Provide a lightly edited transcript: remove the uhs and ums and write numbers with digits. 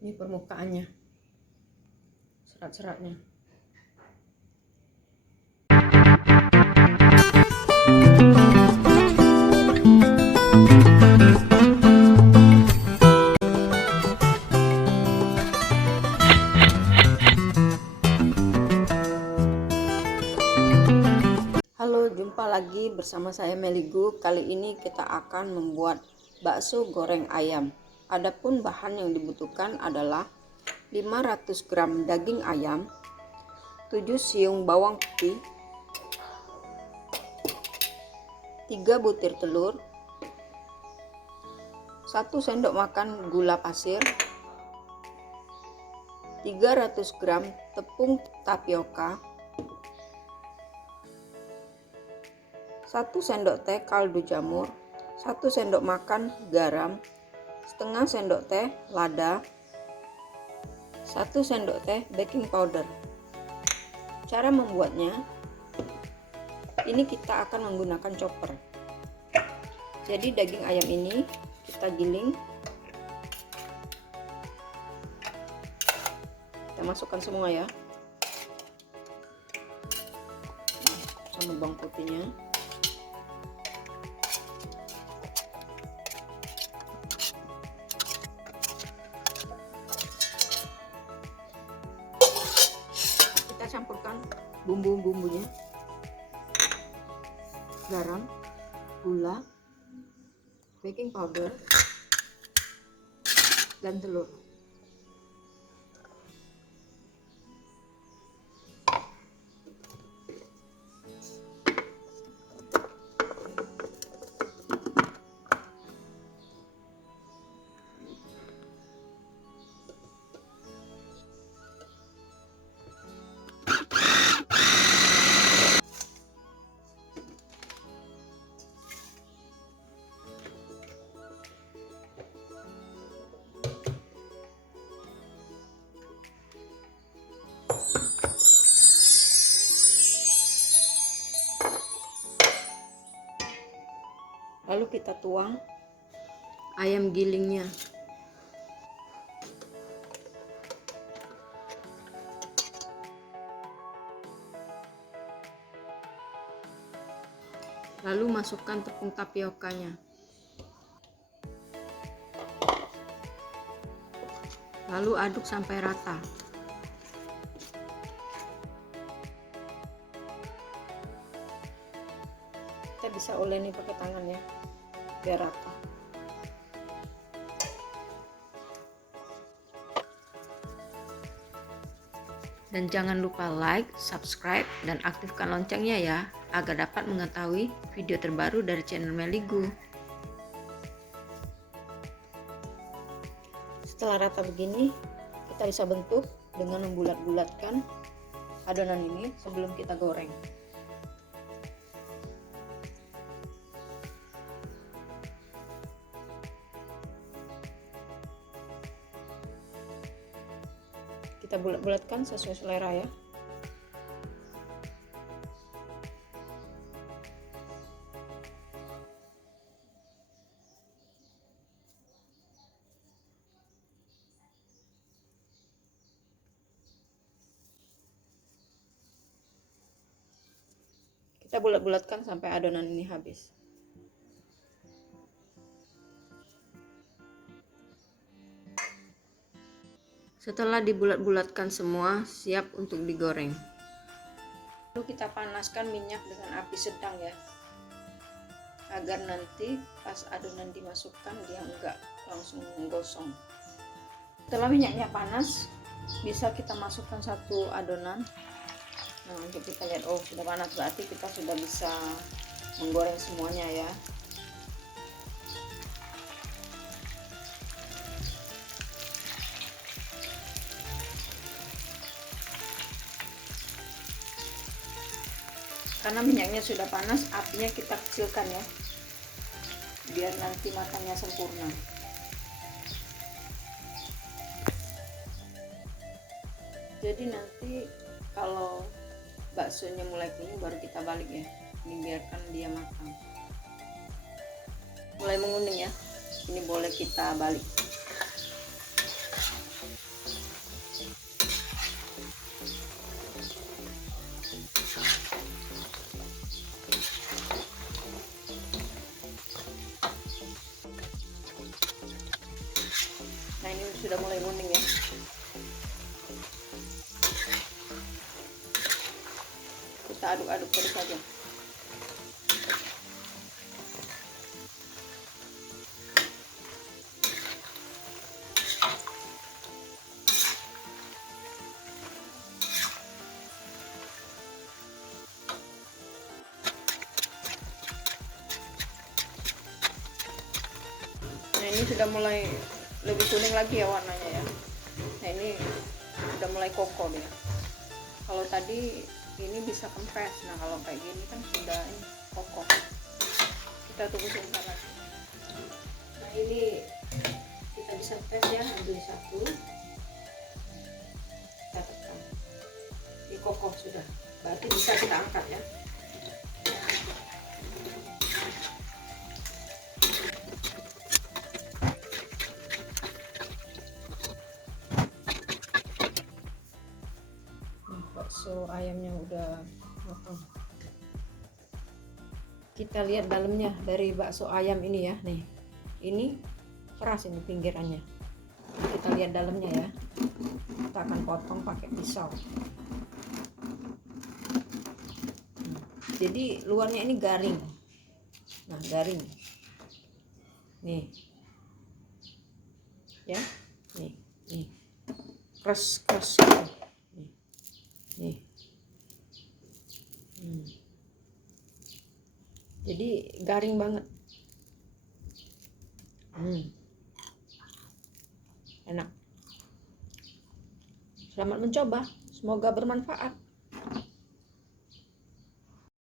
Ini permukaannya, serat-seratnya. Halo, jumpa lagi bersama saya Meligu. Kali ini kita akan membuat bakso goreng ayam. Adapun bahan yang dibutuhkan adalah 500 gram daging ayam, 7 siung bawang putih, 3 butir telur, 1 sendok makan gula pasir, 300 gram tepung tapioka, 1 sendok teh kaldu jamur, 1 sendok makan garam, setengah sendok teh lada, 1 sendok teh baking powder. Cara membuatnya, ini kita akan menggunakan chopper. Jadi daging ayam ini kita giling, kita masukkan semua ya, sama bawang putihnya. Kita campurkan bumbu-bumbunya, garam, gula, baking powder, dan telur. Lalu kita tuang ayam gilingnya. Lalu masukkan tepung tapiokanya. Lalu aduk sampai rata. Kita bisa uleni pakai tangan ya, biar rata. Dan jangan lupa like, subscribe, dan aktifkan loncengnya ya, agar dapat mengetahui video terbaru dari channel Meligu. Setelah rata begini, kita bisa bentuk dengan membulat-bulatkan adonan ini sebelum kita goreng. Kita bulat-bulatkan sesuai selera ya. Kita bulat-bulatkan sampai adonan ini habis. Setelah dibulat-bulatkan semua, siap untuk digoreng. Lalu kita panaskan minyak dengan api sedang ya, agar nanti pas adonan dimasukkan dia enggak langsung menggosong. Setelah minyaknya panas, bisa kita masukkan satu adonan. Nah, untuk kita lihat, oh sudah panas, berarti kita sudah bisa menggoreng semuanya ya. Karena minyaknya sudah panas, apinya kita kecilkan ya, biar nanti matangnya sempurna. Jadi nanti kalau baksonya mulai kuning baru kita balik ya, ini biarkan dia matang. Mulai menguning ya, ini boleh kita balik. Nah, ini sudah mulai kuning ya. Kita aduk-aduk terus saja. Nah, ini sudah mulai lebih kuning lagi ya warnanya ya. Nah, ini udah mulai kokoh dia. Kalau tadi ini bisa kempes. Nah, kalau kayak gini kan sudah ini kokoh. Kita tunggu sebentar lagi. Nah, ini kita bisa tes ya, ambil satu, kita tekan. Ini kokoh sudah, berarti bisa kita angkat ya. Bakso ayamnya udah matang. Kita lihat dalamnya dari bakso ayam ini ya. Nih, ini keras ini pinggirannya. Kita lihat dalamnya ya. Kita akan potong pakai pisau. Jadi luarnya ini garing. Nah, garing. Nih. Ya. Nih. Keras. Nih. Jadi garing banget. Enak. Selamat mencoba. Semoga bermanfaat.